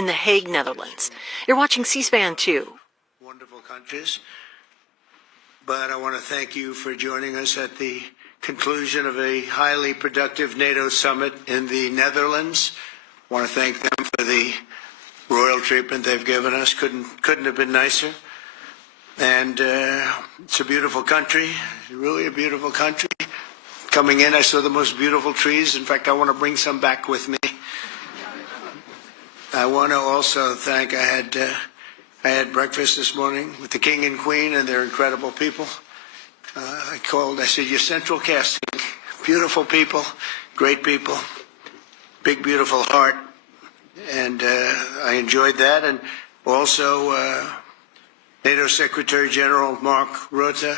in The Hague, Netherlands. You're watching C-SPAN 2. Wonderful countries. But I want to thank you for joining us at the conclusion of a highly productive NATO summit in the Netherlands. I want to thank them for the royal treatment they've given us. Couldn't have been nicer. And it's a beautiful country, really a beautiful country. Coming in, I saw the most beautiful trees. In fact, I want to bring some back with me. I want to also thank, I had breakfast this morning with the King and Queen, and they're incredible people. I said, you're central casting. Beautiful people, great people, big, beautiful heart. And I enjoyed that. And also NATO Secretary General Mark Rutte,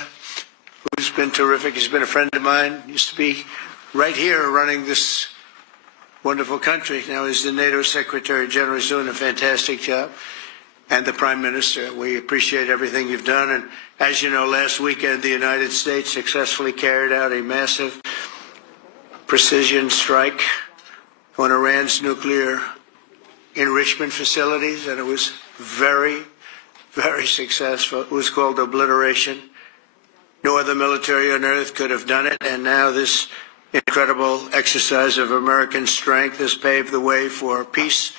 who's been terrific. He's been a friend of mine. Used to be right here running this wonderful country. Now he's the NATO Secretary General. He's doing a fantastic job. And the Prime Minister, we appreciate everything you've done. And as you know, last weekend, the United States successfully carried out a massive precision strike on Iran's nuclear enrichment facilities, and it was very, very successful. It was called obliteration. No other military on earth could have done it, and now this incredible exercise of American strength has paved the way for peace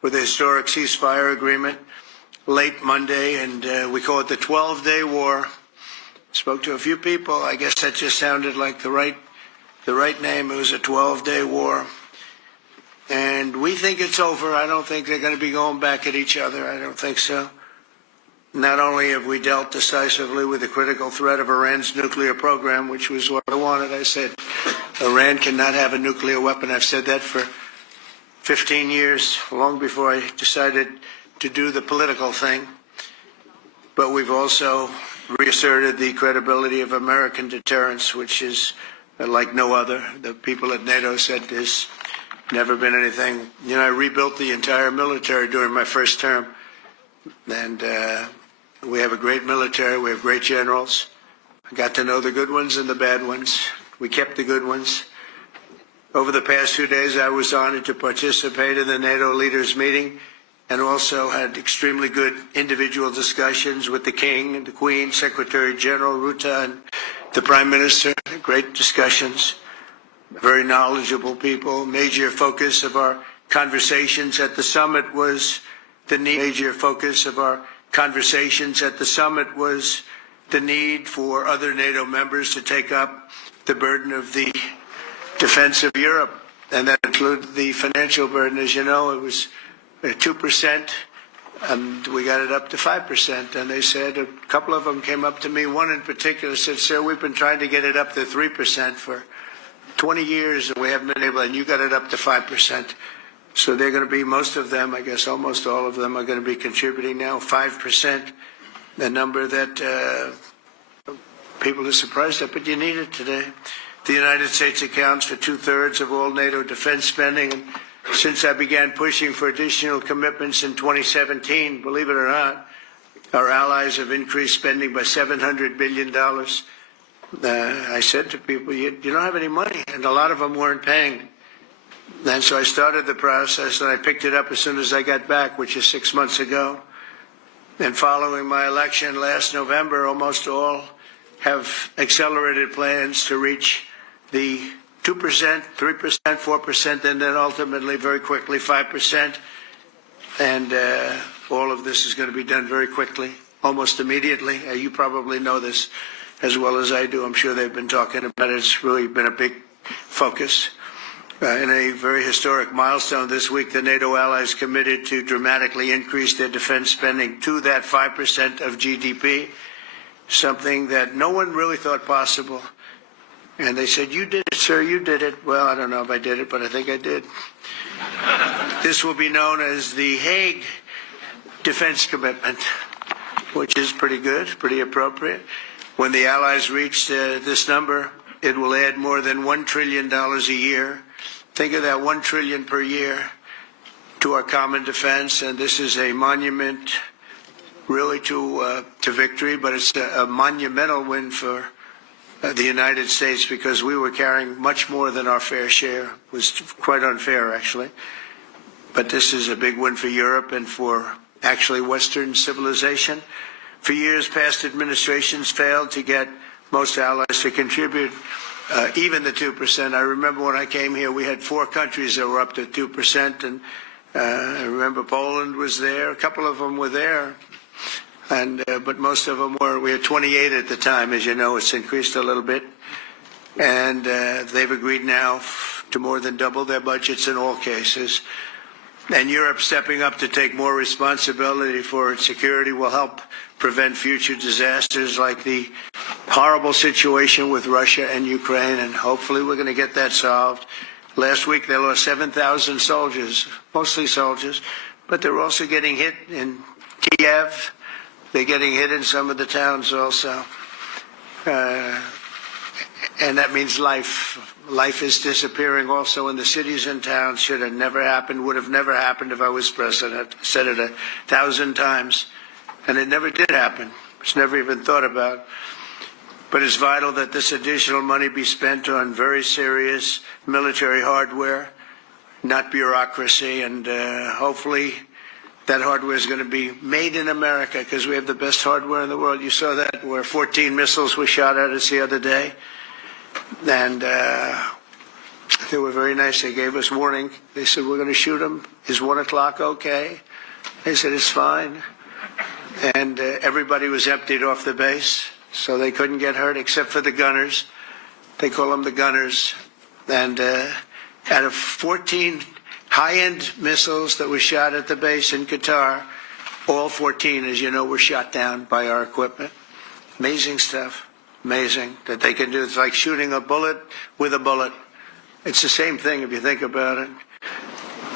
with a historic ceasefire agreement late Monday, and we call it the 12-day war. Spoke to a few people. I guess that just sounded like the right name. It was a 12-day war. And we think it's over. I don't think they're going to be going back at each other. I don't think so. Not only have we dealt decisively with the critical threat of Iran's nuclear program, which was what I wanted. I said, Iran cannot have a nuclear weapon. I've said that for 15 years, long before I decided to do the political thing. But we've also reasserted the credibility of American deterrence, which is like no other. The people at NATO said there's never been anything. You know, I rebuilt the entire military during my first term. And we have a great military. We have great generals. I got to know the good ones and the bad ones. We kept the good ones. Over the past 2 days, I was honored to participate in the NATO leaders meeting and also had extremely good individual discussions with the King and the Queen, Secretary General Rutte, and the Prime Minister. Great discussions. Very knowledgeable people. Major focus of our conversations at the summit was the need for other NATO members to take up the burden of the defense of Europe, and that included the financial burden. As you know, it was 2%, and we got it up to 5%. And they said, a couple of them came up to me. One in particular said, "Sir, we've been trying to get it up to 3% for 20 years, and we haven't been able, and you got it up to 5%. So they're going to be, most of them, I guess almost all of them, are going to be contributing now 5%, the number that people are surprised at, but you need it today. The United States accounts for 2/3 of all NATO defense spending. And since I began pushing for additional commitments in 2017, believe it or not, our allies have increased spending by $700 billion. I said to people, you don't have any money, and a lot of them weren't paying. And so I started the process, and I picked it up as soon as I got back, which is 6 months ago. And following my election last November, almost all have accelerated plans to reach the 2%, 3%, 4%, and then ultimately, very quickly, 5%. And all of this is going to be done very quickly, almost immediately. You probably know this as well as I do. I'm sure they've been talking about it. It's really been a big focus. In a very historic milestone this week, the NATO allies committed to dramatically increase their defense spending to that 5% of GDP, something that no one really thought possible. And they said, "You did it, sir, you did it." Well, I don't know if I did it, but I think I did. This will be known as the Hague Defense Commitment, which is pretty good, pretty appropriate. When the allies reach this number, it will add more than $1 trillion a year. Think of that, $1 trillion per year to our common defense, and this is a monument really to victory, but it's a monumental win for the United States, because we were carrying much more than our fair share. It was quite unfair, actually. but this is a big win for Europe and for actually Western civilization. For years, past administrations failed to get most allies to contribute even the 2%. I remember when I came here, we had 4 countries that were up to 2%, and I remember Poland was there. A couple of them were there, and but most of them were. We had 28 at the time, as you know. It's increased a little bit, and they've agreed now to more than double their budgets in all cases. And Europe stepping up to take more responsibility for its security will help prevent future disasters like the horrible situation with Russia and Ukraine, and hopefully we're going to get that solved. Last week they lost 7,000 soldiers, mostly soldiers, but they're also getting hit in Kiev. They're getting hit in some of the towns also. And that means life. Life is disappearing also in the cities and towns. Should have never happened, would have never happened if I was president. I said it 1,000 times, and it never did happen. It's never even thought about. But it's vital that this additional money be spent on very serious military hardware, not bureaucracy, and hopefully that hardware is going to be made in America because we have the best hardware in the world. You saw that where 14 missiles were shot at us the other day. And they were very nice. They gave us warning. They said, we're going to shoot them. Is 1 o'clock okay? They said, it's fine. And everybody was emptied off the base, so they couldn't get hurt except for the gunners. They call them the gunners. And out of 14 high-end missiles that were shot at the base in Qatar, all 14, as you know, were shot down by our equipment. Amazing stuff. Amazing that they can do. It's like shooting a bullet with a bullet. It's the same thing if you think about it.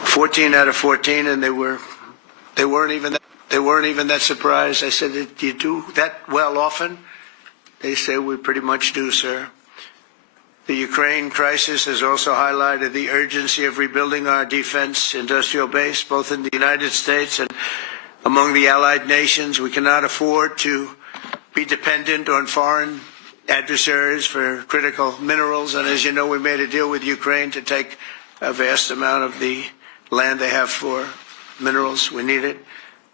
14 out of 14, and they weren't even that surprised. I said, do you do that well often? They say, we pretty much do, sir. The Ukraine crisis has also highlighted the urgency of rebuilding our defense industrial base, both in the United States and among the allied nations. We cannot afford to be dependent on foreign adversaries for critical minerals. And as you know, we made a deal with Ukraine to take a vast amount of the land they have for minerals. We need it.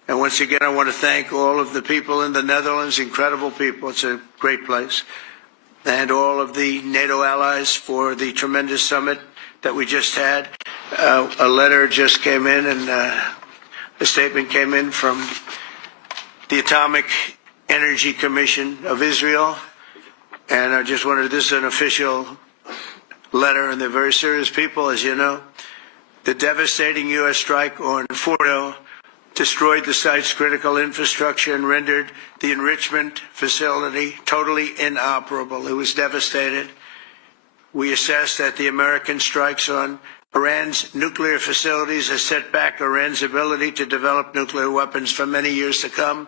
And once again, I want to thank all of the people in the Netherlands, incredible people. It's a great place. And all of the NATO allies for the tremendous summit that we just had. A letter just came in, and a statement came in from the Atomic Energy Commission of Israel. And I just wanted, this is an official letter, and they're very serious people, as you know. The devastating U.S. strike on Fordo destroyed the site's critical infrastructure and rendered the enrichment facility totally inoperable. It was devastated. We assess that the American strikes on Iran's nuclear facilities has set back Iran's ability to develop nuclear weapons for many years to come.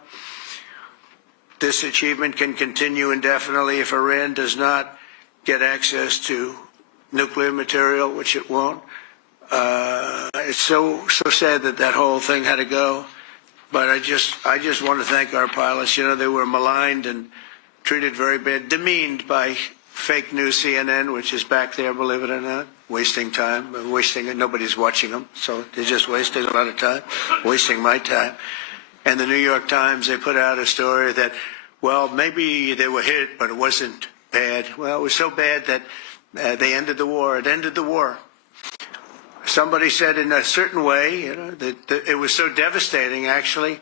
This achievement can continue indefinitely if Iran does not get access to nuclear material, which it won't. It's so sad that that whole thing had to go. But I just want to thank our pilots. You know, they were maligned and treated very bad, demeaned by fake news CNN, which is back there, believe it or not, wasting time, wasting it. Nobody's watching them, so they're just wasting a lot of time, wasting my time. And the New York Times, they put out a story that, well, maybe they were hit, but it wasn't bad. Well, it was so bad that they ended the war. It ended the war. Somebody said in a certain way, you know, that it was so devastating, actually.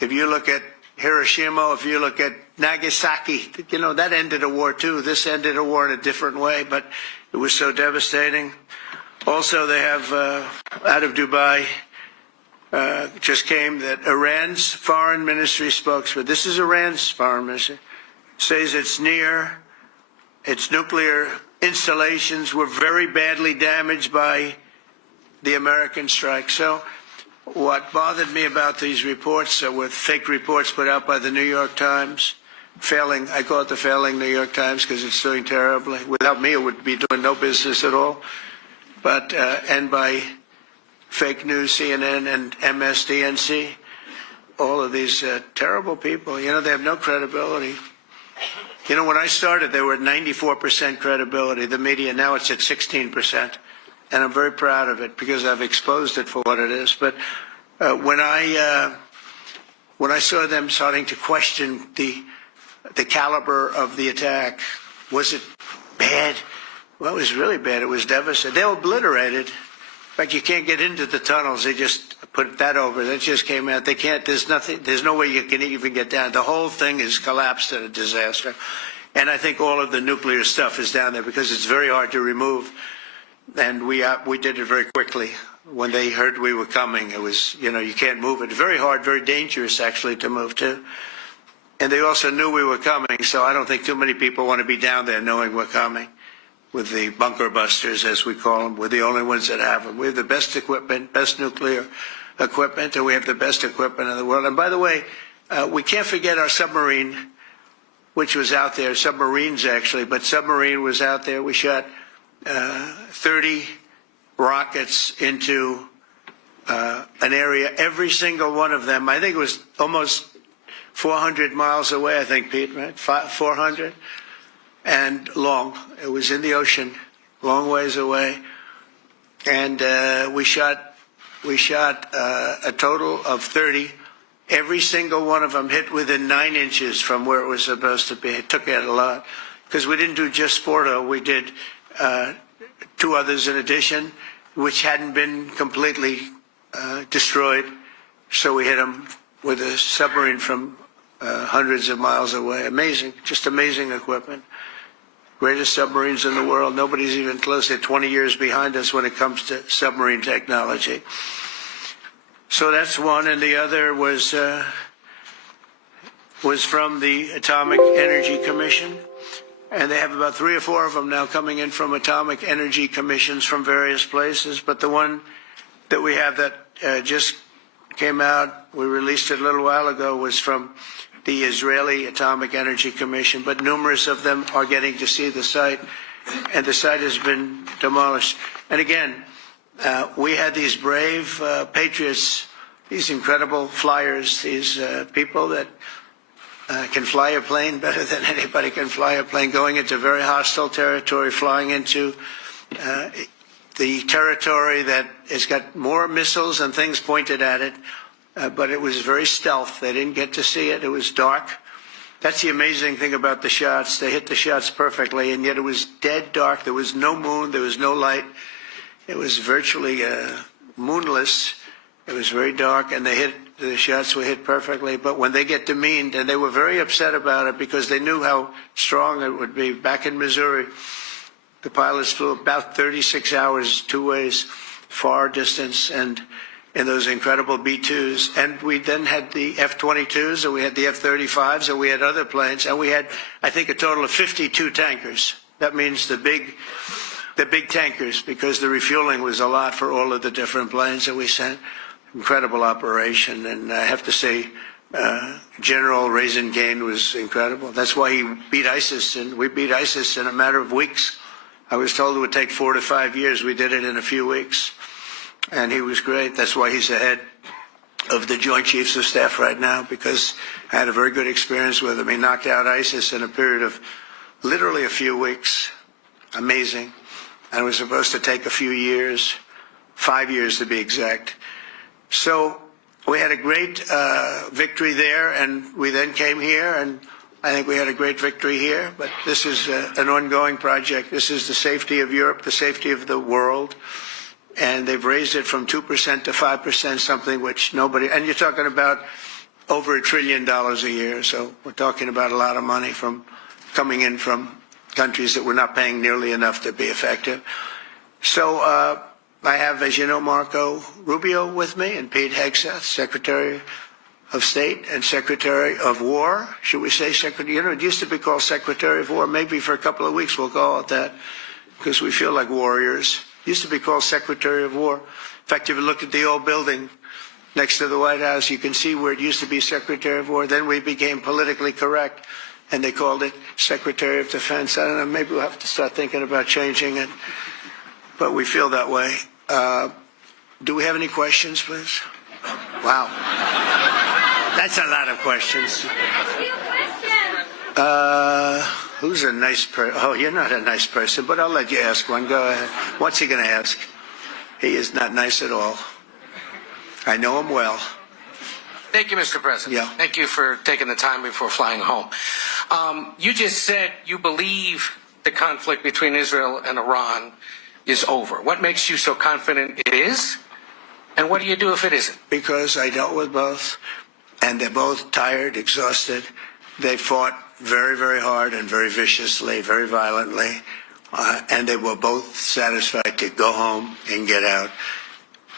If you look at Hiroshima, if you look at Nagasaki, you know, that ended a war too. This ended a war in a different way, but it was so devastating. Also, they have, out of Dubai, just came that Iran's foreign ministry spokesman, this is Iran's foreign ministry, says its nuclear installations were very badly damaged by the American strike. So what bothered me about these reports were fake reports put out by the New York Times, failing, I call it the failing New York Times because it's doing terribly. Without me, it would be doing no business at all. But, and by fake news, CNN and MSDNC, all of these terrible people, you know, they have no credibility. You know, when I started, they were at 94% credibility, the media. Now it's at 16%. and I'm very proud of it because I've exposed it for what it is. But when I saw them starting to question the caliber of the attack, was it bad? Well, it was really bad. It was devastating. They were obliterated. In fact, you can't get into the tunnels. They just put that over. That just came out. They can't. There's nothing. There's no way you can even get down. The whole thing is collapsed in a disaster. And I think all of the nuclear stuff is down there because it's very hard to remove. And we did it very quickly. When they heard we were coming, it was, you can't move it. Very hard, very dangerous, actually, to move to. And they also knew we were coming, so I don't think too many people want to be down there knowing we're coming. With the bunker busters, as we call them, we're the only ones that have them. We have the best equipment, best nuclear equipment, and we have the best equipment in the world. And by the way, we can't forget our submarine, which was out there, submarines actually, but submarine was out there. We shot 30 rockets into an area, every single one of them. I think it was almost 400 miles away, I think, Pete, right? 400? And long. It was in the ocean, long ways away. And we shot a total of 30. Every single one of them hit within 9 inches from where it was supposed to be. It took out a lot because we didn't do just Fordo. We did 2 others in addition, which hadn't been completely destroyed. So we hit them with a submarine from hundreds of miles away. Amazing, just amazing equipment. Greatest submarines in the world. Nobody's even close. They're 20 years behind us when it comes to submarine technology. So that's one, and the other was from the Atomic Energy Commission, and they have about 3 or 4 of them now coming in from atomic energy commissions from various places. But the one that we have that just came out, we released it a little while ago, was from the Israeli Atomic Energy Commission, but numerous of them are getting to see the site, and the site has been demolished. And again, we had these brave patriots, these incredible flyers, these people that can fly a plane better than anybody can fly a plane, going into very hostile territory, flying into the territory that has got more missiles and things pointed at it. But it was very stealth. They didn't get to see it. It was dark. That's the amazing thing about the shots. They hit the shots perfectly, and yet it was dead dark. There was no moon. There was no light. It was virtually moonless. It was very dark, and the shots were hit perfectly. But when they get demeaned, and they were very upset about it because they knew how strong it would be. Back in Missouri, the pilots flew about 36 hours, 2 ways, far distance, and in those incredible B-2s. And we then had the F-22s, and we had the F-35s, and we had other planes, and we had, I think, a total of 52 tankers. That means the big tankers, because the refueling was a lot for all of the different planes that we sent. Incredible operation, and I have to say, General Raisin Cain was incredible. That's why he beat ISIS, and we beat ISIS in a matter of weeks. I was told it would take 4 to 5 years. We did it in a few weeks. And he was great. That's why he's the head of the Joint Chiefs of Staff right now, because I had a very good experience with him. He knocked out ISIS in a period of literally a few weeks. Amazing. And it was supposed to take a few years, 5 years to be exact. So we had a great victory there, and we then came here, and I think we had a great victory here. But this is an ongoing project. This is the safety of Europe, the safety of the world. And they've raised it from 2% to 5%, something which nobody, and you're talking about over $1 trillion a year. So we're talking about a lot of money coming in from countries that we're not paying nearly enough to be effective. So I have, as you know, Marco Rubio with me, and Pete Hegseth, Secretary of State and Secretary of War. Should we say Secretary? It used to be called Secretary of War. Maybe for a couple of weeks we'll call it that, because we feel like warriors. Used to be called Secretary of War. In fact, if you look at the old building next to the White House, you can see where it used to be Secretary of War. Then we became politically correct, and they called it Secretary of Defense. I don't know, maybe we'll have to start thinking about changing it, but we feel that way. Do we have any questions, please? Wow. That's a lot of questions. Who's a nice person? Oh, you're not a nice person, but I'll let you ask one. Go ahead. What's he going to ask? He is not nice at all. I know him well. Thank you, Mr. President. Yeah. Thank you for taking the time before flying home. You just said you believe the conflict between Israel and Iran is over. What makes you so confident it is? And what do you do if it isn't? Because I dealt with both, and they're both tired, exhausted. They fought very, very hard and very viciously, very violently, and they were both satisfied to go home and get out.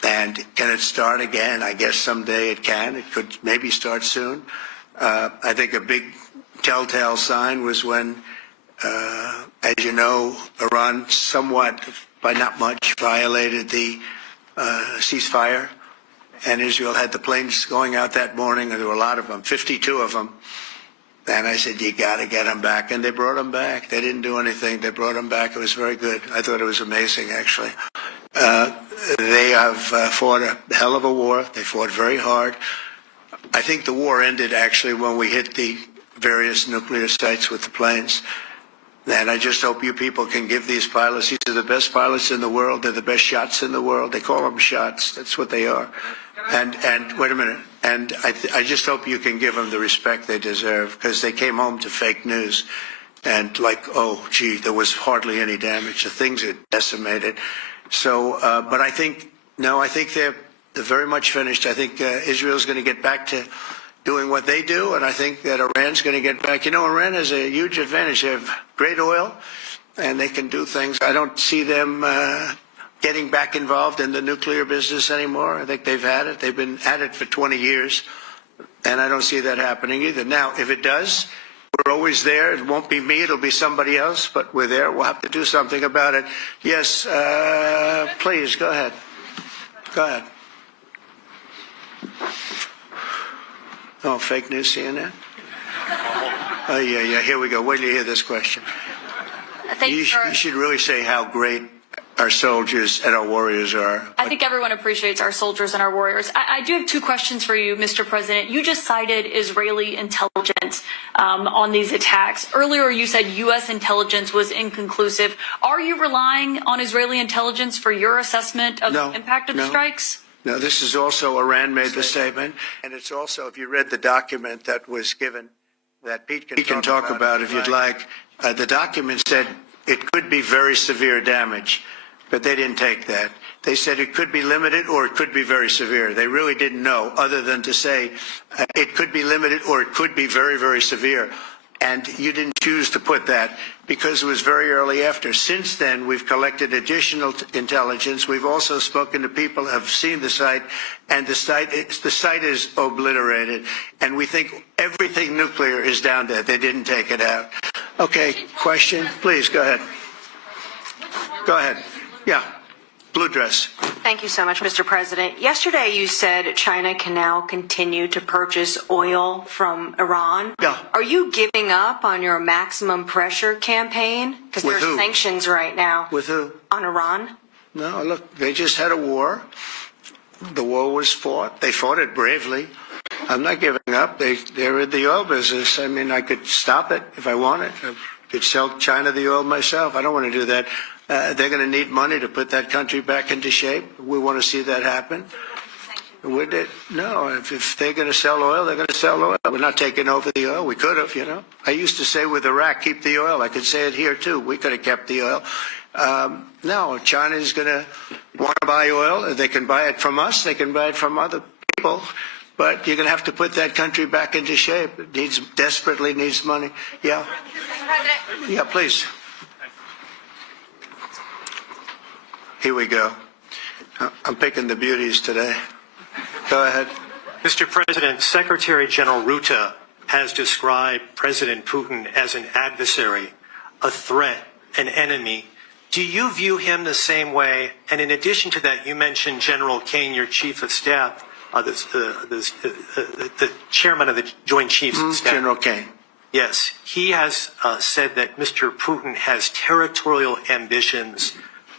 And can it start again? I guess someday it can. It could maybe start soon. I think a big telltale sign was when, as you know, Iran somewhat, by not much, violated the ceasefire. And Israel had the planes going out that morning, and there were a lot of them, 52 of them. And I said, you got to get them back. And they brought them back. They didn't do anything. They brought them back. It was very good. I thought it was amazing, actually. They have fought a hell of a war. They fought very hard. I think the war ended, actually, when we hit the various nuclear sites with the planes. And I just hope you people can give these pilots, these are the best pilots in the world. They're the best shots in the world. They call them shots. That's what they are. And wait a minute. And I just hope you can give them the respect they deserve, because they came home to fake news. And like, oh, gee, there was hardly any damage. The things are decimated. So, but I think, no, I think they're very much finished. I think Israel's going to get back to doing what they do, and I think that Iran's going to get back. You know, Iran has a huge advantage. They have great oil, and they can do things. I don't see them getting back involved in the nuclear business anymore. I think they've had it. They've been at it for 20 years, and I don't see that happening either. Now, if it does, we're always there. It won't be me. It'll be somebody else, but we're there. We'll have to do something about it. Yes, please, go ahead. Go ahead. Oh, fake news, CNN? Oh, yeah, here we go. Wait till you hear this question. You should really say how great our soldiers and our warriors are. I think everyone appreciates our soldiers and our warriors. I do have two questions for you, Mr. President. You just cited Israeli intelligence on these attacks. Earlier, you said U.S. intelligence was inconclusive. Are you relying on Israeli intelligence for your assessment of the impact of the strikes? No, this is also Iran made the statement, and it's also, if you read the document that was given, that Pete can talk about if you'd like. The document said it could be very severe damage, but they didn't take that. They said it could be limited or it could be very severe. They really didn't know, other than to say it could be limited or it could be very, very severe. And you didn't choose to put that because it was very early after. Since then, we've collected additional intelligence. We've also spoken to people who have seen the site, and the site is obliterated. And we think everything nuclear is down there. They didn't take it out. Okay, question? Please, go ahead. Go ahead. Yeah. Blue dress. Thank you so much, Mr. President. Yesterday, you said China can now continue to purchase oil from Iran. Yeah. Are you giving up on your maximum pressure campaign? Because there are sanctions right now. With who? On Iran. No, look, they just had a war. The war was fought. They fought it bravely. I'm not giving up. They're in the oil business. I mean, I could stop it if I wanted. I could sell China the oil myself. I don't want to do that. They're going to need money to put that country back into shape. We want to see that happen. No, if they're going to sell oil, they're going to sell oil. We're not taking over the oil. We could have, you know. I used to say with Iraq, keep the oil. I could say it here, too. We could have kept the oil. No, China is going to want to buy oil. They can buy it from us. They can buy it from other people. But you're going to have to put that country back into shape. It desperately needs money. Yeah. Yeah, please. Here we go. I'm picking the beauties today. Go ahead. Mr. President, Secretary General Rutte has described President Putin as an adversary, a threat, an enemy. Do you view him the same way? And in addition to that, you mentioned General Kane, your chief of staff, the chairman of the Joint Chiefs of Staff. General Kane. Yes. He has said that Mr. Putin has territorial ambitions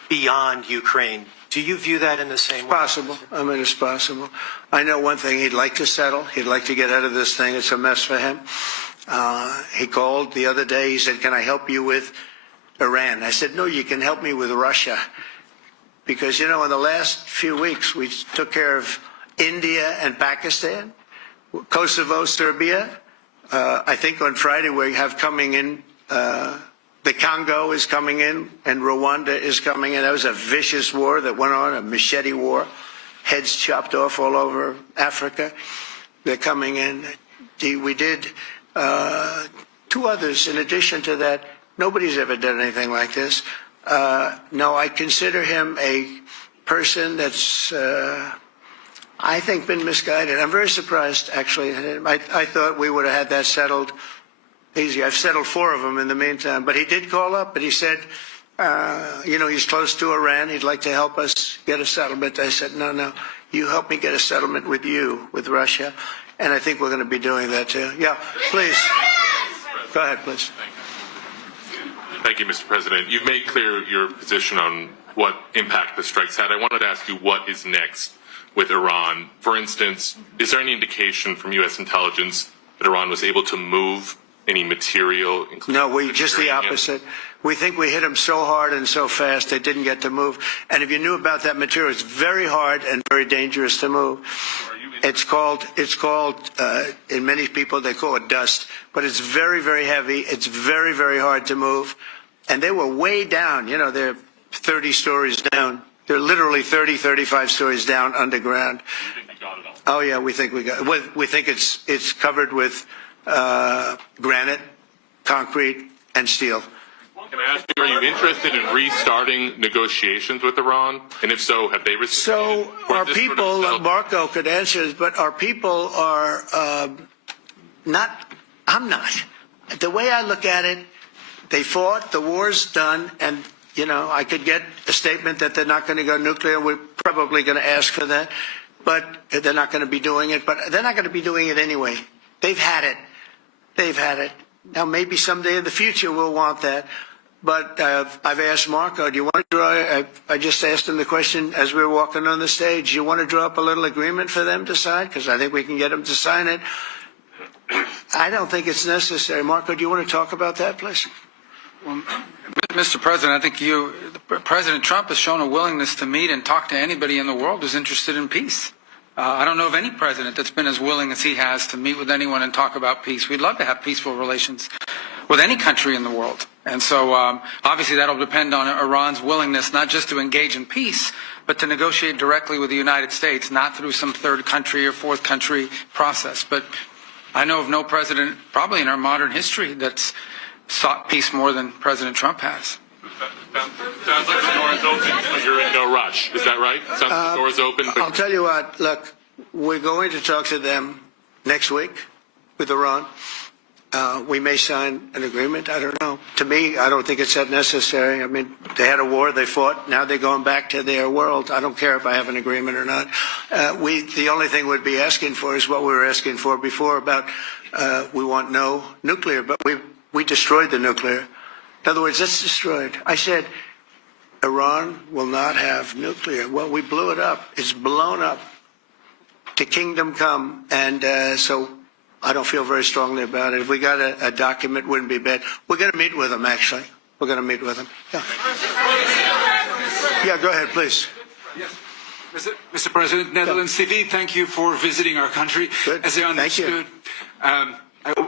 beyond Ukraine. Do you view that in the same way? Possible. I mean, it's possible. I know one thing. He'd like to settle. He'd like to get out of this thing. It's a mess for him. He called the other day. He said, can I help you with Iran? I said, no, you can help me with Russia. because, you know, in the last few weeks, we took care of India and Pakistan, Kosovo, Serbia. I think on Friday we have coming in, the Congo is coming in, and Rwanda is coming in. That was a vicious war that went on, a machete war, heads chopped off all over Africa. They're coming in. We did 2 others in addition to that. Nobody's ever done anything like this. No, I consider him a person that's, I think, been misguided. I'm very surprised, actually. I thought we would have had that settled easy. I've settled 4 of them in the meantime. But he did call up, but he said, you know, he's close to Iran. He'd like to help us get a settlement. I said, no, you help me get a settlement with you, with Russia. And I think we're going to be doing that, too. Yeah, please. Go ahead, please. Thank you, Mr. President. You've made clear your position on what impact the strikes had. I wanted to ask you what is next with Iran. For instance, is there any indication from U.S. intelligence that Iran was able to move any material? No, just the opposite. We think we hit them so hard and so fast they didn't get to move. And if you knew about that material, it's very hard and very dangerous to move. It's called, in many people, they call it dust, but it's very, very heavy. It's very, very hard to move. And they were way down. You know, they're 30 stories down. They're literally 30, 35 stories down underground. You think you got it all? Oh, yeah, we think we got it. We think it's covered with granite, concrete, and steel. Can I ask you, are you interested in restarting negotiations with Iran? And if so, have they received? So our people, Marco could answer this, but our people are not, I'm not. The way I look at it, they fought, the war's done, and, you know, I could get a statement that they're not going to go nuclear. We're probably going to ask for that, but they're not going to be doing it. But they're not going to be doing it anyway. They've had it. They've had it. Now, maybe someday in the future we'll want that. But I've asked Marco, do you want to draw, I just asked him the question as we were walking on the stage, do you want to draw up a little agreement for them to sign? Because I think we can get them to sign it. I don't think it's necessary. Marco, do you want to talk about that, please? Well, Mr. President, I think President Trump has shown a willingness to meet and talk to anybody in the world who's interested in peace. I don't know of any president that's been as willing as he has to meet with anyone and talk about peace. We'd love to have peaceful relations with any country in the world. And so obviously that'll depend on Iran's willingness not just to engage in peace, but to negotiate directly with the United States, not through some third country or fourth country process. But I know of no president, probably in our modern history, that's sought peace more than President Trump has. Sounds like the door is open, but you're in no rush. Is that right? Sounds like the door is open. But I'll tell you what, look, we're going to talk to them next week with Iran. We may sign an agreement. I don't know. To me, I don't think it's that necessary. I mean, they had a war, they fought. Now they're going back to their world. I don't care if I have an agreement or not. The only thing we'd be asking for is what we were asking for before about we want no nuclear, but we destroyed the nuclear. In other words, it's destroyed. I said Iran will not have nuclear. Well, we blew it up. It's blown up to kingdom come. And so I don't feel very strongly about it. If we got a document, wouldn't be bad. We're going to meet with them, actually. We're going to meet with them. Yeah. Yeah, go ahead, please. Yes. Mr. President, Netherlands TV, thank you for visiting our country. Good. As I understood, I,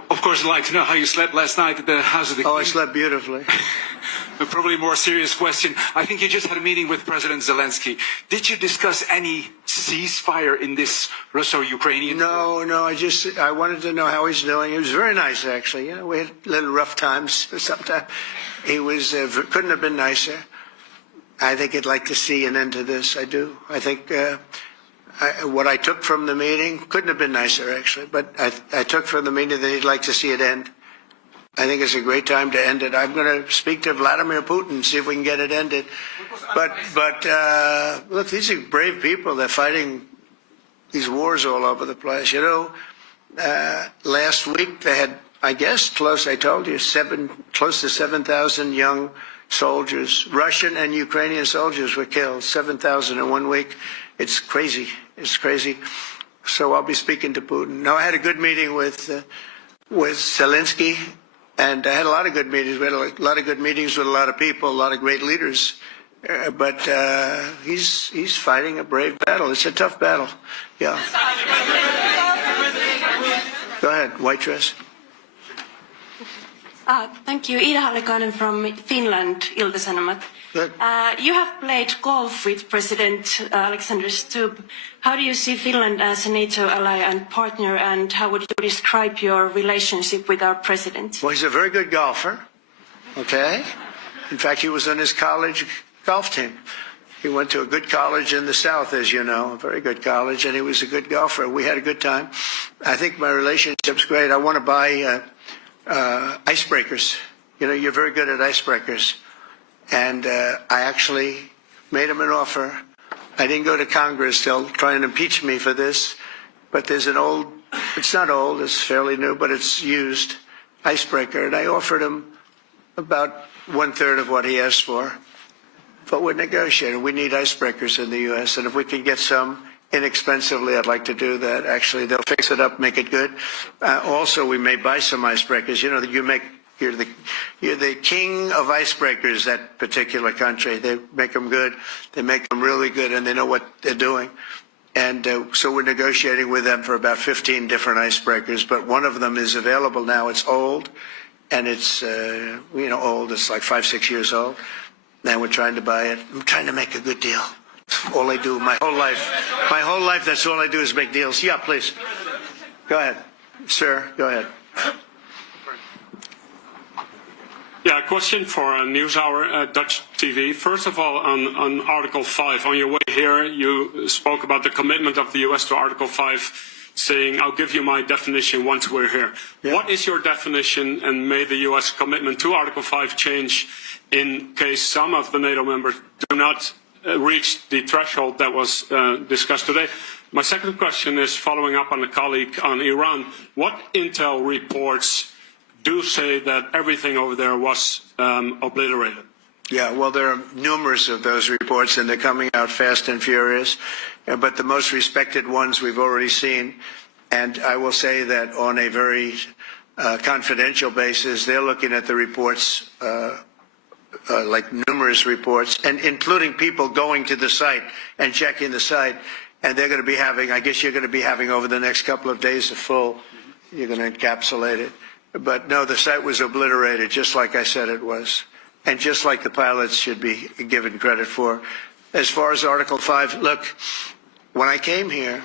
of course, would like to know how you slept last night at the House of the King. Oh, I slept beautifully. But probably a more serious question. I think you just had a meeting with President Zelensky. Did you discuss any ceasefire in this Russo-Ukrainian? No, I wanted to know how he's doing. He was very nice, actually. You know, we had little rough times sometimes. He was couldn't have been nicer. I think he'd like to see an end to this. I do. I think what I took from the meeting couldn't have been nicer, actually. But I took from the meeting that he'd like to see it end. I think it's a great time to end it. I'm going to speak to Vladimir Putin and see if we can get it ended. But look, these are brave people. They're fighting these wars all over the place. You know, last week they had, I guess, I told you, close to 7,000 young soldiers, Russian and Ukrainian soldiers were killed, 7,000 in 1 week. It's crazy. It's crazy. So I'll be speaking to Putin. Now, I had a good meeting with Zelensky. And I had a lot of good meetings. We had a lot of good meetings with a lot of people, a lot of great leaders but he's fighting a brave battle. It's a tough battle. Yeah. Go ahead, white dress. Thank you. Ida Hallikainen from Finland, Ilta-Sanomat. Good. You have played golf with President Alexander Stubb. How do you see Finland as a NATO ally and partner, and how would you describe your relationship with our president? Well, he's a very good golfer. Okay. In fact, he was on his college golf team. He went to a good college in the South, as you know, a very good college, and he was a good golfer. We had a good time. I think my relationship's great. I want to buy icebreakers. You know, you're very good at icebreakers. And I actually made him an offer. I didn't go to Congress. They'll try and impeach me for this. But there's an old, it's not old, it's fairly new, but it's used icebreaker. And I offered him about 1/3 of what he asked for. But we're negotiating. We need icebreakers in the U.S. And if we can get some inexpensively, I'd like to do that. Actually, they'll fix it up, make it good. Also, we may buy some icebreakers. You know, you're the king of icebreakers, that particular country. They make them good. They make them really good, and they know what they're doing. And so we're negotiating with them for about 15 different icebreakers. But one of them is available now. It's old, and it's, old. It's like 5-6 years old. And we're trying to buy it. I'm trying to make a good deal. All I do my whole life. My whole life, that's all I do is make deals. Yeah, please. Go ahead. Sir, go ahead. Yeah, a question for NewsHour, Dutch TV. First of all, on Article 5, on your way here, you spoke about the commitment of the U.S. to Article 5, saying, I'll give you my definition once we're here. Yeah. What is your definition, and may the U.S. commitment to Article 5 change in case some of the NATO members do not reach the threshold that was discussed today? My second question is following up on a colleague on Iran. What intel reports do say that everything over there was obliterated? Yeah, well, there are numerous of those reports, and they're coming out fast and furious. But the most respected ones we've already seen. And I will say that on a very confidential basis, they're looking at the reports, like numerous reports, and including people going to the site and checking the site. And they're going to be having, I guess you're going to be having over the next couple of days a full, you're going to encapsulate it. But no, the site was obliterated, just like I said it was, and just like the pilots should be given credit for. As far as Article 5, look, when I came here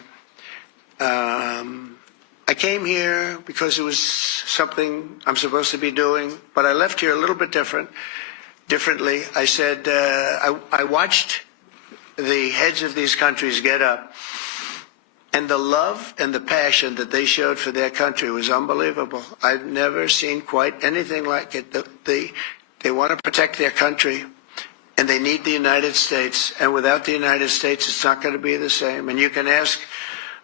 because it was something I'm supposed to be doing, but I left here a little bit differently. I said, I watched the heads of these countries get up, and the love and the passion that they showed for their country was unbelievable. I've never seen quite anything like it. They want to protect their country, and they need the United States. And without the United States, it's not going to be the same. And you can ask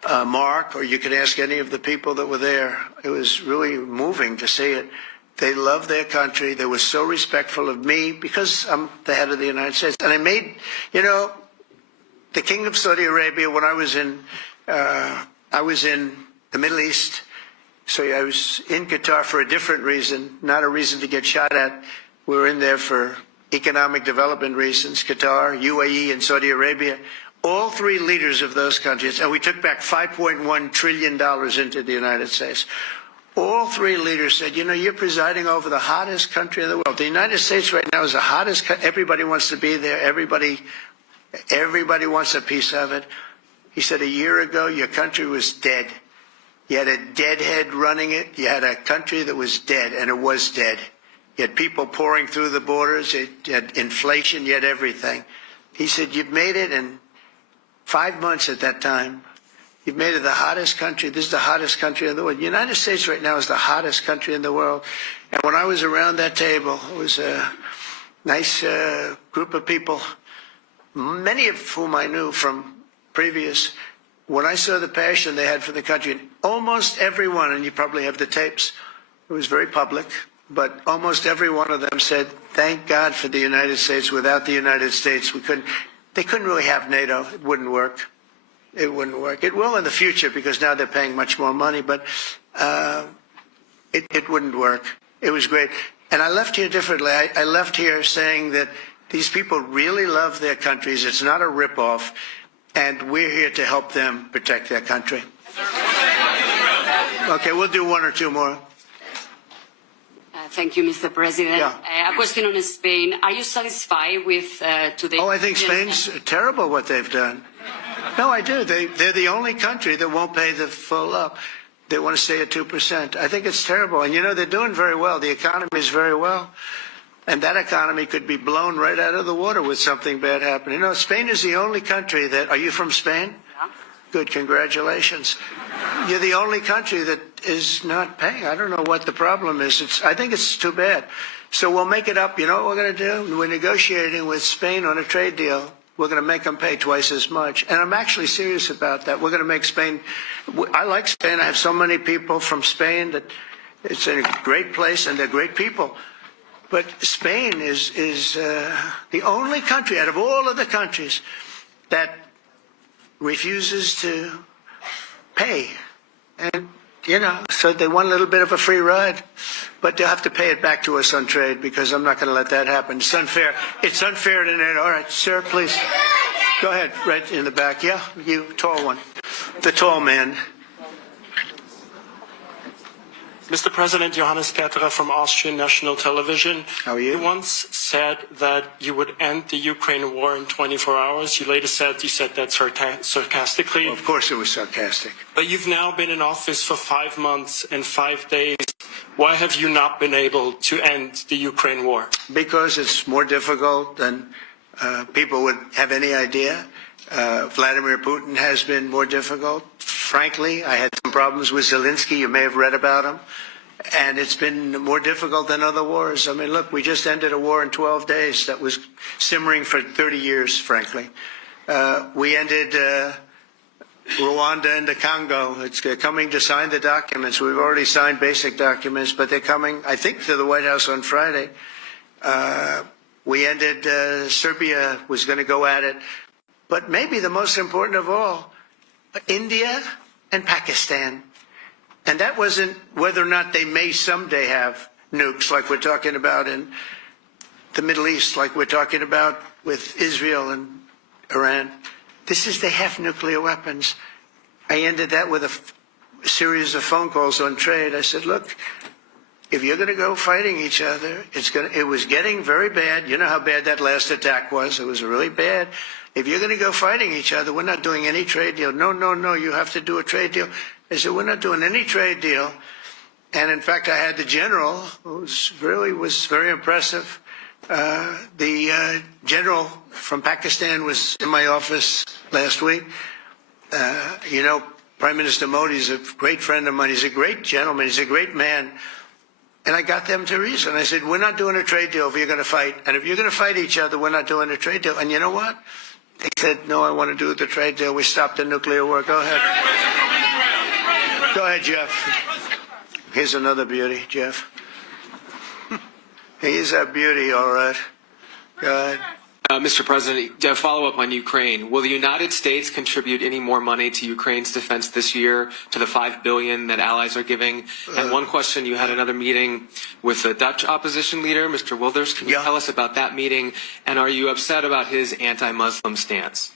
Mark, or you can ask any of the people that were there. It was really moving to see it. They love their country. They were so respectful of me because I'm the head of the United States. And I made, the King of Saudi Arabia, when I was in the Middle East, so I was in Qatar for a different reason, not a reason to get shot at. We were in there for economic development reasons, Qatar, UAE, and Saudi Arabia. All three leaders of those countries, and we took back $5.1 trillion into the United States. All three leaders said, you're presiding over the hottest country in the world. The United States right now is the hottest country. Everybody wants to be there. Everybody wants a piece of it. He said, a year ago, your country was dead. You had a deadhead running it. You had a country that was dead, and it was dead. You had people pouring through the borders. You had inflation. You had everything. He said, you've made it in 5 months at that time. You've made it the hottest country. This is the hottest country in the world. The United States right now is the hottest country in the world. And when I was around that table, it was a nice group of people, many of whom I knew from previous. When I saw the passion they had for the country, and almost everyone, and you probably have the tapes, it was very public, but almost every one of them said, thank God for the United States. Without the United States, they couldn't really have NATO. It wouldn't work. It wouldn't work. It will in the future because now they're paying much more money, but it wouldn't work. It was great. And I left here differently. I left here saying that These people really love their countries. It's not a ripoff, and we're here to help them protect their country. Okay, we'll do one or two more. Thank you, Mr. President. Yeah. A question on Spain. Are you satisfied with today? Oh, I think Spain's terrible what they've done. No, I do. They're the only country that won't pay the full up. They want to stay at 2%. I think it's terrible. And, you know, they're doing very well. The economy is very well. And that economy could be blown right out of the water with something bad happening. You know, Spain is the only country that... Are you from Spain? Yeah. Good, congratulations. You're the only country that is not paying. I don't know what the problem is. I think it's too bad. So we'll make it up. You know what we're going to do? We're negotiating with Spain on a trade deal. We're going to make them pay twice as much. And I'm actually serious about that. We're going to make Spain... I like Spain. I have so many people from Spain that it's a great place and they're great people. But Spain is the only country out of all of the countries that refuses to pay. And, you know, so they want a little bit of a free ride. But they'll have to pay it back to us on trade because I'm not going to let that happen. It's unfair. It's unfair to NATO. All right, sir, please. Go ahead, right in the back. Yeah, you, tall one. The tall man. Mr. President, Johannes Petra from Austrian National Television. How are you? You once said that you would end the Ukraine war in 24 hours. You later said you said that sarcastically. Well, of course it was sarcastic. But you've now been in office for 5 months and 5 days. Why have you not been able to end the Ukraine war? Because it's more difficult than people would have any idea. Vladimir Putin has been more difficult. Frankly, I had some problems with Zelensky. You may have read about him. And it's been more difficult than other wars. I mean, look, we just ended a war in 12 days that was simmering for 30 years, frankly. We ended Rwanda and the Congo. It's coming to sign the documents. We've already signed basic documents, but they're coming, I think, to the White House on Friday. We ended Serbia was going to go at it. But maybe the most important of all, India and Pakistan. And that wasn't whether or not they may someday have nukes like we're talking about in the Middle East, like we're talking about with Israel and Iran. This is they have nuclear weapons. I ended that with a series of phone calls on trade. I said, look, if you're going to go fighting each other, it was getting very bad. You know how bad that last attack was. It was really bad. If you're going to go fighting each other, we're not doing any trade deal. No, no, no, you have to do a trade deal. I said, we're not doing any trade deal. And in fact, I had the general, who was very impressive. The general from Pakistan was in my office last week. You know, Prime Minister Modi is a great friend of mine. He's a great gentleman. He's a great man. And I got them to reason. I said, we're not doing a trade deal if you're going to fight. And if you're going to fight each other, we're not doing a trade deal. And you know what? They said, no, I want to do the trade deal. We stopped the nuclear war. Go ahead. Go ahead, Jeff. Here's another beauty, Jeff. He's a beauty, all right. Go ahead. Mr. President, to follow up on Ukraine, will the United States contribute any more money to Ukraine's defense this year to the $5 billion that allies are giving? And one question, you had another meeting with the Dutch opposition leader, Mr. Wilders. Can you tell us about that meeting? And are you upset about his anti-Muslim stance?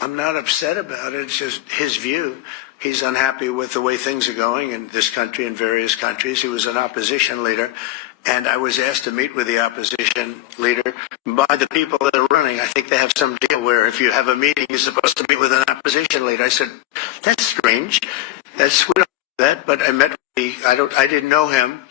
I'm not upset about it. It's just his view. He's unhappy with the way things are going in this country and various countries. He was an opposition leader. And I was asked to meet with the opposition leader by the people that are running. I think they have some deal where if you have a meeting, you're supposed to meet with an opposition leader. I said, that's strange. We don't do that. But I met with I didn't know him.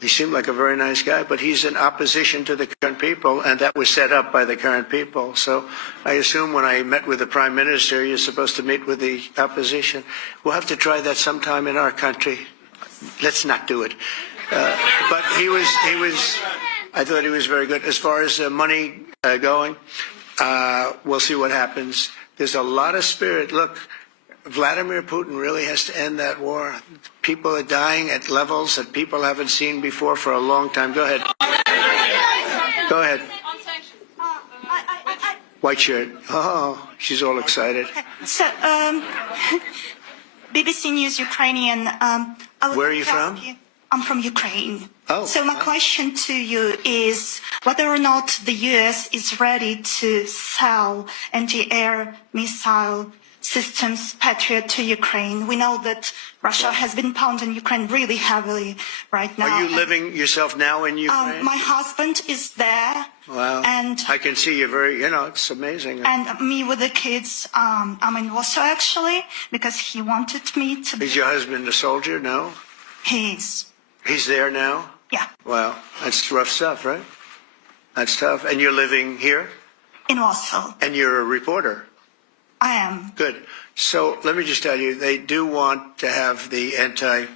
He seemed like a very nice guy, but he's in opposition to the current people, and that was set up by the current people. So I assume when I met with the Prime Minister, you're supposed to meet with the opposition. We'll have to try that sometime in our country. Let's not do it. But I thought he was very good. As far as money going, we'll see what happens. There's a lot of spirit. Look, Vladimir Putin really has to end that war. People are dying at levels that people haven't seen before for a long time. Go ahead. Go ahead. White shirt. Oh, she's all excited. So, BBC News Ukrainian. Where are you from? I'm from Ukraine. Oh, so my question to you is whether or not the U.S. is ready to sell anti-air missile systems Patriot to Ukraine. We know that Russia has been pounding Ukraine really heavily right now. Are you living yourself now in Ukraine? My husband is there. Wow. And I can see you very, it's amazing. And me with the kids, I'm in Warsaw actually, because he wanted me to be. Is your husband a soldier? No? He's there now? Yeah. Wow. That's rough stuff, right? That's tough. And you're living here? In Warsaw. And you're a reporter? I am. Good. So let me just tell you, they do want to have the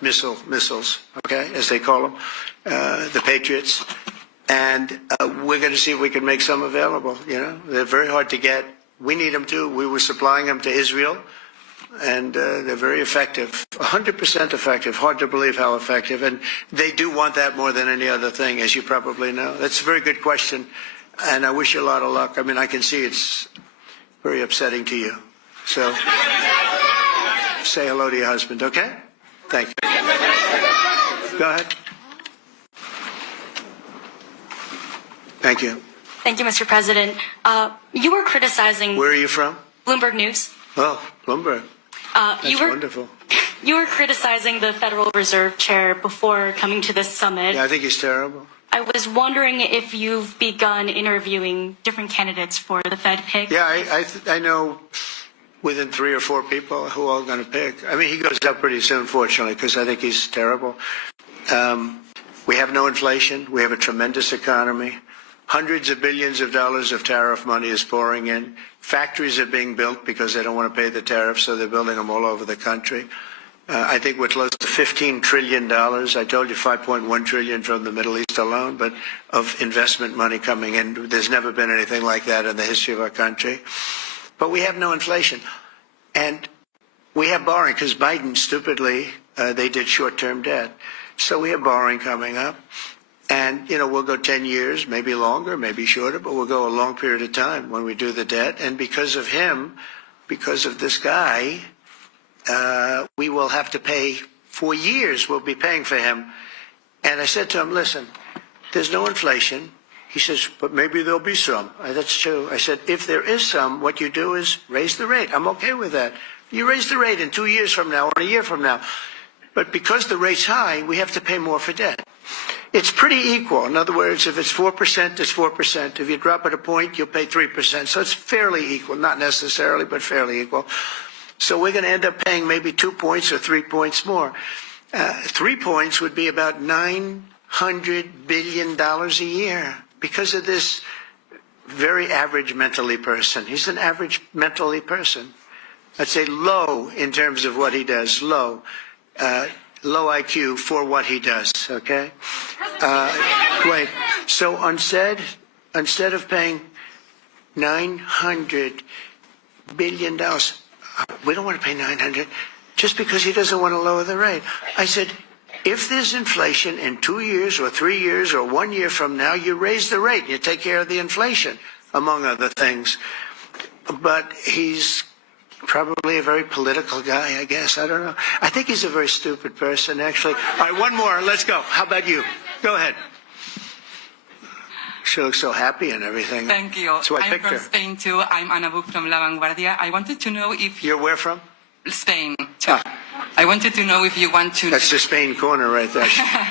missiles, okay, as they call them, the Patriots. And we're going to see if we can make some available, They're very hard to get. We need them too. We were supplying them to Israel, and they're very effective, 100% effective. Hard to believe how effective. And they do want that more than any other thing, as you probably know. That's a very good question, and I wish you a lot of luck. I mean, I can see it's very upsetting to you. So say hello to your husband, okay? Thank you. Go ahead. Thank you. Thank you, Mr. President. You were criticizing. Where are you from? Bloomberg News. Oh, Bloomberg. That's wonderful. You were criticizing the Federal Reserve Chair before coming to this summit. Yeah, I think he's terrible. I was wondering if you've begun interviewing different candidates for the Fed pick. Yeah, I know within 3 or 4 people who are going to pick. I mean, he goes up pretty soon, fortunately, because I think he's terrible. We have no inflation. We have a tremendous economy. Hundreds of billions of dollars of tariff money is pouring in. Factories are being built because they don't want to pay the tariffs, so they're building them all over the country. I think we're close to $15 trillion. I told you $5.1 trillion from the Middle East alone, but of investment money coming in. There's never been anything like that in the history of our country. But we have no inflation. And we have borrowing because Biden, stupidly, they did short-term debt. So we have borrowing coming up. And, we'll go 10 years, maybe longer, maybe shorter, but we'll go a long period of time when we do the debt. And because of him, because of this guy, we will have to pay for years. We'll be paying for him. And I said to him, listen, there's no inflation. He says, but maybe there'll be some. That's true. I said, if there is some, what you do is raise the rate. I'm okay with that. You raise the rate in 2 years from now or a year from now. But because the rate's high, we have to pay more for debt. It's pretty equal. In other words, if it's 4%, it's 4%. If you drop it a point, you'll pay 3%. So it's fairly equal. Not necessarily, but fairly equal. So we're going to end up paying maybe 2 points or 3 points more. 3 points would be about $900 billion a year because of this very average mentally person. He's an average mentally person. I'd say low in terms of what he does, low IQ for what he does, okay? Wait, so instead of paying $900 billion, we don't want to pay 900 just because he doesn't want to lower the rate. I said, if there's inflation in 2 years or 3 years or 1 year from now, you raise the rate and you take care of the inflation, among other things. But he's probably a very political guy, I guess. I don't know. I think he's a very stupid person, actually. All right, one more. Let's go. How about you? Go ahead. She looks so happy and everything. Thank you. That's why I I'm picked from her. Spain too. I'm Ana Buc from La Vanguardia. I wanted to know if You're where from? Spain. I wanted to know if you want to. That's the Spain corner right there.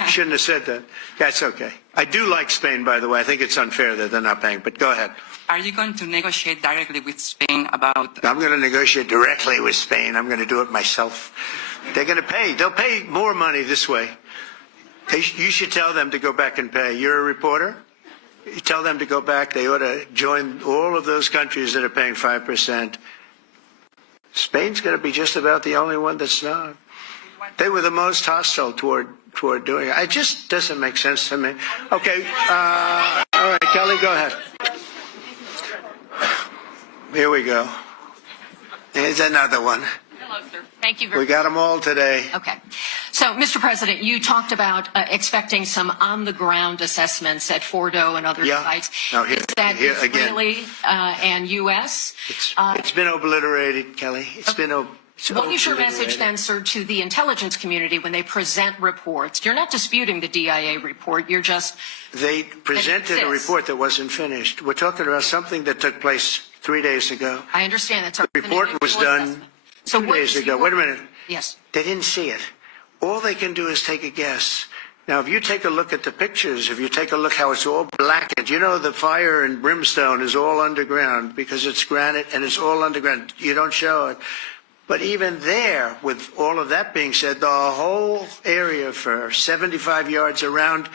Shouldn't have said that. That's okay. I do like Spain, by the way. I think it's unfair that they're not paying, but go ahead. Are you going to negotiate directly with Spain about? I'm going to negotiate directly with Spain. I'm going to do it myself. They're going to pay. They'll pay more money this way. You should tell them to go back and pay. You're a reporter? You tell them to go back. They ought to join all of those countries that are paying 5%. Spain's going to be just about the only one that's not. They were the most hostile toward doing it. It just doesn't make sense to me. Okay. All right, Kelly, go ahead. Here we go. Here's another one. Hello, sir. Thank you very much. We got them all today. Okay. So, Mr. President, you talked about expecting some on-the-ground assessments at Fordo and other sites. No, Is that Israeli and U.S.? It's been obliterated, Kelly. It's What is your message then, sir, to the intelligence community when they present reports? You're not disputing the DIA report. You're just... They presented a report that wasn't finished. We're talking about something that took place 3 days ago. I understand that. The report was done 2 days ago. Wait a minute. Yes. They didn't see it. All they can do is take a guess. Now, if you take a look at the pictures, if you take a look how it's all blackened, you know the fire and brimstone is all underground because it's granite and it's all underground. You don't show it. But even there, with all of that being said, the whole area for 75 yards around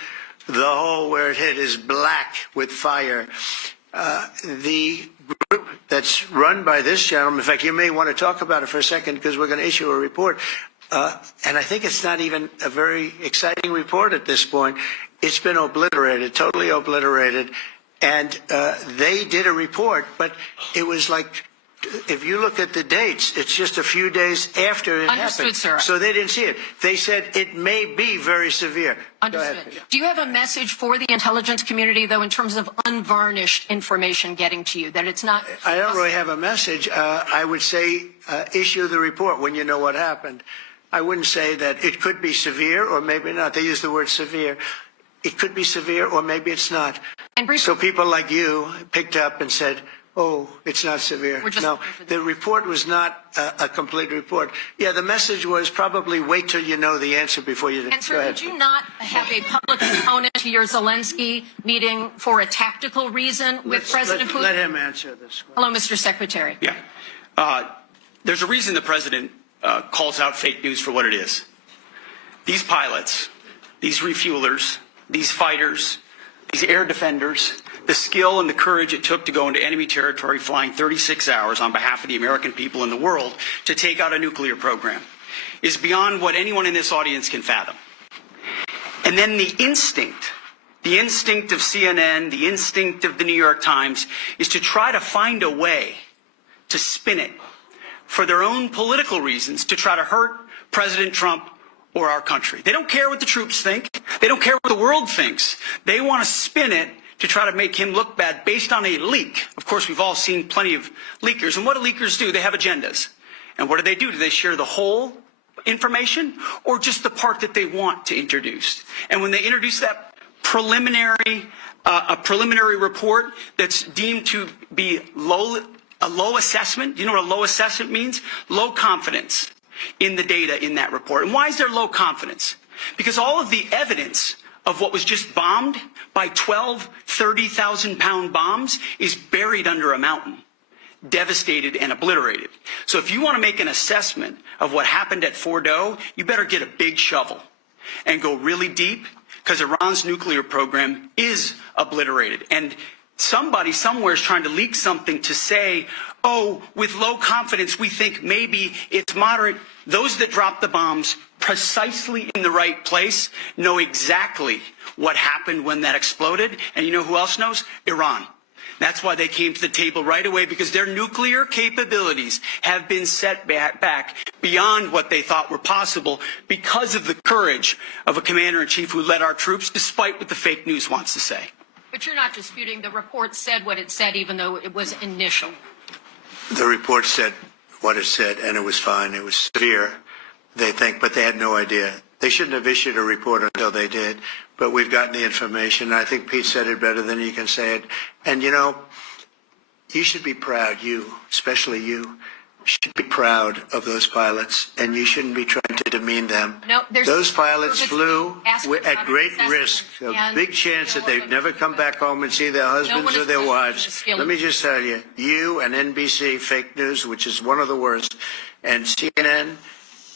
the hole where it hit is black with fire. The group that's run by this gentleman, in fact, you may want to talk about it for a second because we're going to issue a report. And I think it's not even a very exciting report at this point. It's been obliterated, totally obliterated. And they did a report, but it was like, if you look at the dates, it's just a few days after it Understood, happened. sir. So they didn't see it. They said it may be very severe. Understood. Do you have a message for the intelligence community, though, in terms of unvarnished information getting to you, that it's not... I don't really have a message. I would say issue the report when you know what happened. I wouldn't say that it could be severe or maybe not. They use the word severe. It could be severe or maybe it's not. So people like you picked up and said, oh, it's not severe. No, the report was not a complete report. Yeah, the message was probably wait till you know the answer before you... And sir, did you not have a public component to your Zelensky meeting for a tactical reason with President Putin? Let him answer this one. Hello, Mr. Secretary. Yeah. There's a reason the president calls out fake news for what it is. These pilots, these refuelers, these fighters, these air defenders, the skill and the courage it took to go into enemy territory flying 36 hours on behalf of the American people and the world to take out a nuclear program is beyond what anyone in this audience can fathom. And then the instinct of CNN, the instinct of the New York Times is to try to find a way to spin it for their own political reasons to try to hurt President Trump or our country. They don't care what the troops think. They don't care what the world thinks. They want to spin it to try to make him look bad based on a leak. Of course, we've all seen plenty of leakers. And what do leakers do? They have agendas. And what do? Do they share the whole information or just the part that they want to introduce? And when they introduce that preliminary report that's deemed to be a low assessment, you know what a low assessment means? Low confidence in the data in that report. And why is there low confidence? Because all of the evidence of what was just bombed by 12 30,000-pound bombs is buried under a mountain, devastated and obliterated. So if you want to make an assessment of what happened at Fordo, you better get a big shovel and go really deep, because Iran's nuclear program is obliterated. And somebody somewhere is trying to leak something to say, oh, with low confidence, we think maybe it's moderate. Those that dropped the bombs precisely in the right place know exactly what happened when that exploded. And you know who else knows? Iran. That's why they came to the table right away, because their nuclear capabilities have been set back beyond what they thought were possible because of the courage of a commander-in-chief who led our troops, despite what the fake news wants to say. But you're not disputing the report said what it said, even though it was initial. The report said what it said, and it was fine. It was severe, they think, but they had no idea. They shouldn't have issued a report until they did, but we've gotten the information. I think Pete said it better than you can say it. And, you know, you should be proud, you, especially you, should be proud of those pilots, and you shouldn't be trying to demean them. No, those pilots flew at great risk, a big chance that they'd never come back home and see their husbands or their wives. Let me just tell you, you and NBC, fake news, which is one of the worst, and CNN,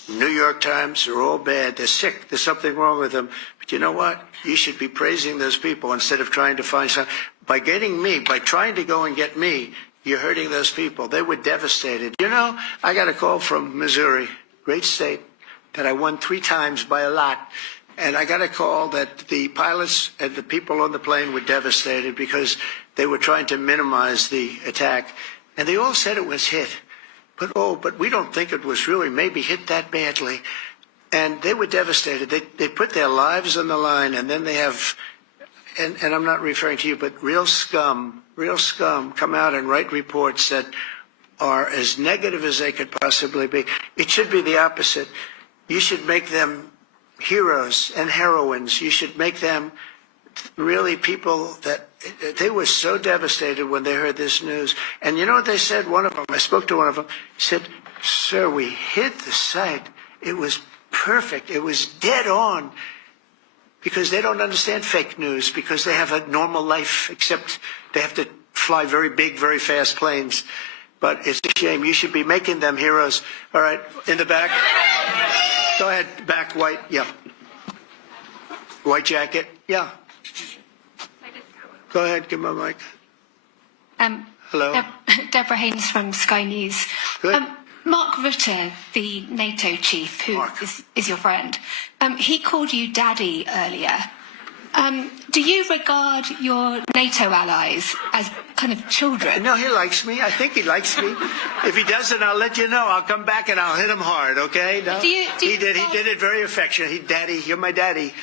New York Times, are all bad. They're sick. There's something wrong with them. But you know what? You should be praising those people instead of trying to find something. By getting me, by trying to go and get me, you're hurting those people. They were devastated. You know, I got a call from Missouri, great state, that I won 3 times by a lot. And I got a call that the pilots and the people on the plane were devastated because they were trying to minimize the attack. And they all said it was hit. But we don't think it was really maybe hit that badly. And they were devastated. They put their lives on the line, and then they have, and I'm not referring to you, but real scum come out and write reports that are as negative as they could possibly be. It should be the opposite. You should make them heroes and heroines. You should make them really people that they were so devastated when they heard this news. And you know what they said? One of them, I spoke to one of them, said, "Sir, we hit the site. It was perfect. It was dead on." Because they don't understand fake news, because they have a normal life, except they have to fly very big, very fast planes. But it's a shame. You should be making them heroes. All right, in the back. Go ahead, back, white, yeah. White jacket, yeah. Go ahead, give me a mic. Hello. Deborah Haynes from Sky News. Good. Mark Rutte, the NATO chief, who is your friend, he called you daddy earlier. Do you regard your NATO allies as kind of children? No, he likes me. I think he likes me. If he doesn't, I'll let you know. I'll come back and I'll hit him hard, okay? No? He did it very affectionate. Daddy, you're my daddy.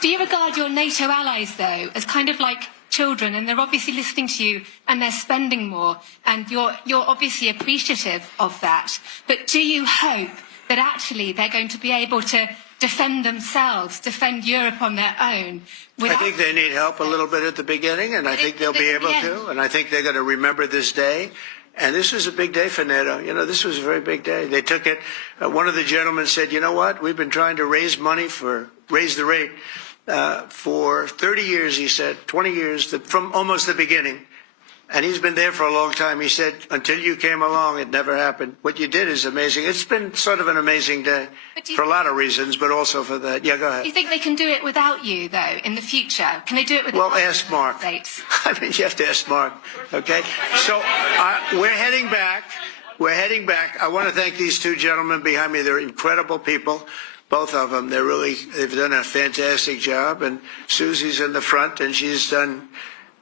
Do you regard your NATO allies, though, as kind of like children, and they're obviously listening to you and they're spending more, and you're obviously appreciative of that, but do you hope that actually they're going to be able to defend themselves, defend Europe on their own? I think they need help a little bit at the beginning, and I think they'll be able to, and I think they're going to remember this day. And this was a big day for NATO. You know, this was a very big day. They took it. One of the gentlemen said, "You know what? We've been trying to raise money raise the rate for 30 years," he said, 20 years, from almost the beginning. And he's been there for a long time. He said, "Until you came along, it never happened." What you did is amazing. It's been sort of an amazing day for a lot of reasons, but also for that. Yeah, go ahead. Do you think they can do it without you, though, in the future? Can they do it without Well, ask Mark. States? I mean, you have to ask Mark, okay? So we're heading back. We're heading back. I want to thank these two gentlemen behind me. They're incredible people. Both of them, they've done a fantastic job. And Susie's in the front, and she's done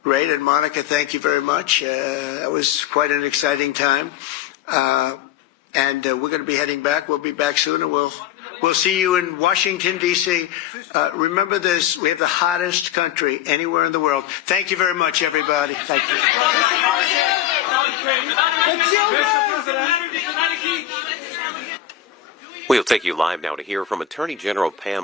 great. And Monica, thank you very much. That was quite an exciting time. And we're going to be heading back. We'll be back soon, and we'll see you in Washington, D.C. Remember this, we have the hottest country anywhere in the world. Thank you very much, everybody. Thank you. We'll take you live now to hear from Attorney General Pam